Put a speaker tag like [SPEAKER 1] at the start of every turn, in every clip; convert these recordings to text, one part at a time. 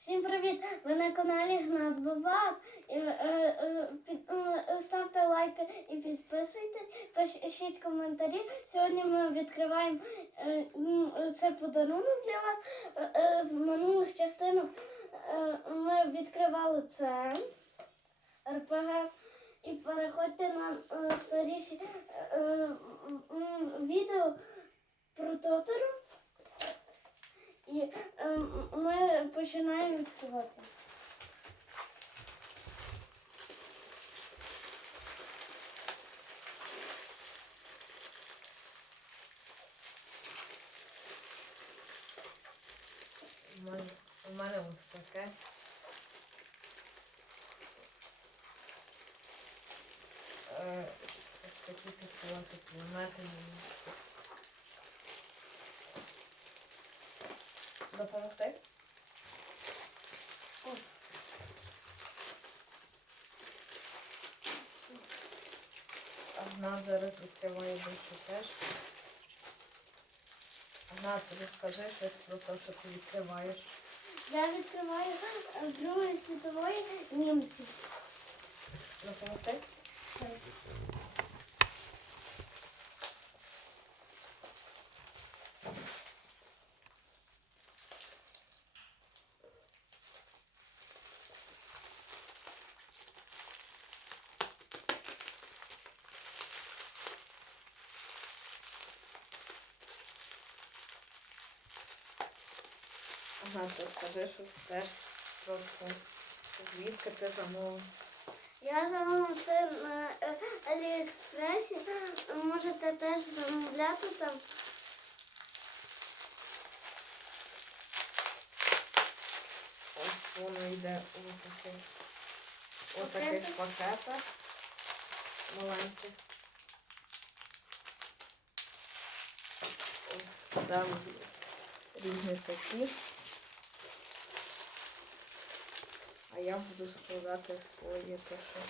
[SPEAKER 1] Всім привіт! Ви на каналі Гнат Бабат. І, е, е, е, Ставте лайки і підписуйтесь, пишіть коментарі. Сьогодні ми відкриваємо це подарунок для вас. З минулих частинок ми відкривали це РПГ. І переходьте на старіші відео про Тотору. І е, ми починаємо відкривати.
[SPEAKER 2] У мене, у мене ось таке. Е, Ось такі кислоти, планети. Допомогти? Одна зараз відкриває більше теж. Одна, тобі скажи щось про те, що ти відкриваєш.
[SPEAKER 1] Я відкриваю з Другої світової німці.
[SPEAKER 2] Допомогти? Ага, то скажи, що теж просто звідки ти замовив.
[SPEAKER 1] Я замовив це на е, Аліекспресі. Можете теж замовляти там.
[SPEAKER 2] Ось воно йде у таких, у таких пакетах маленьких. Ось там різні такі. Я буду складати свої то що.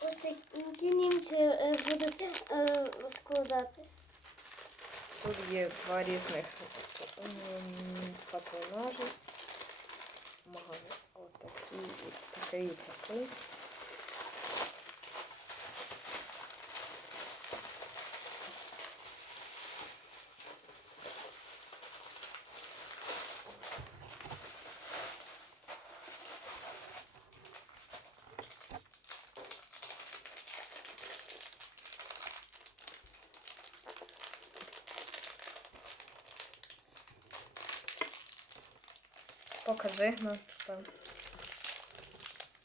[SPEAKER 1] Ось німці е, будуть е, складатись.
[SPEAKER 2] Тут є два різних м, патронажі. Отакий і такий і такий. Покажи ну, там.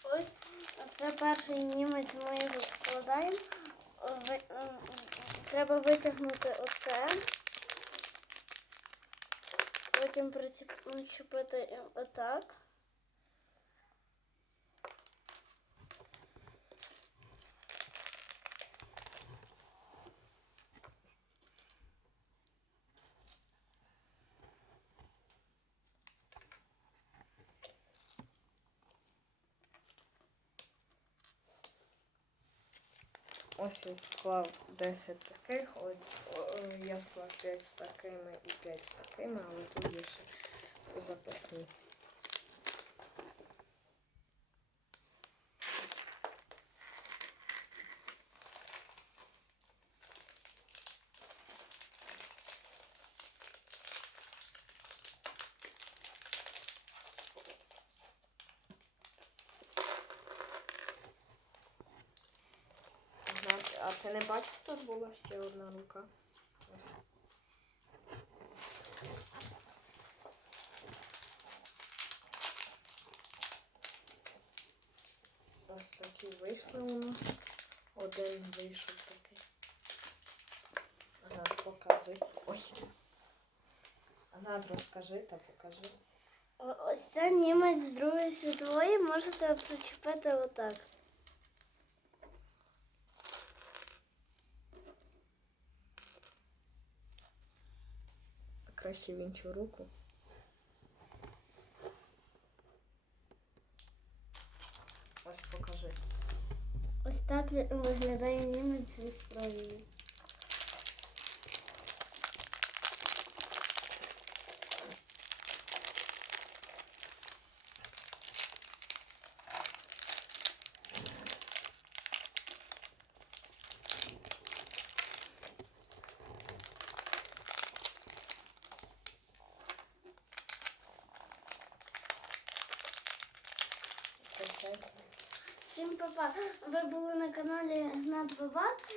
[SPEAKER 1] Ось це перший німець ми його складаємо. Треба витягнути оце. Потім причепити отак.
[SPEAKER 2] Ось я склав 10 таких, от, о, я склав 5 з такими і 5 з такими, але тут є ще запасні. Ага, а ти не бачиш, тут була ще одна рука? Ось. Такі вийшли воно. Один вийшов такий. Ага, показуй. Ой. Ага, розкажи та покажи.
[SPEAKER 1] Ось це німець з Другої світової можете причепити отак.
[SPEAKER 2] краще в іншу руку. Ось покажи.
[SPEAKER 1] Ось так виглядає німець зі справою. Всім папа. Ви були на каналі Гнат Бабат.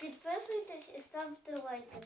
[SPEAKER 1] Підписуйтесь і ставте лайки.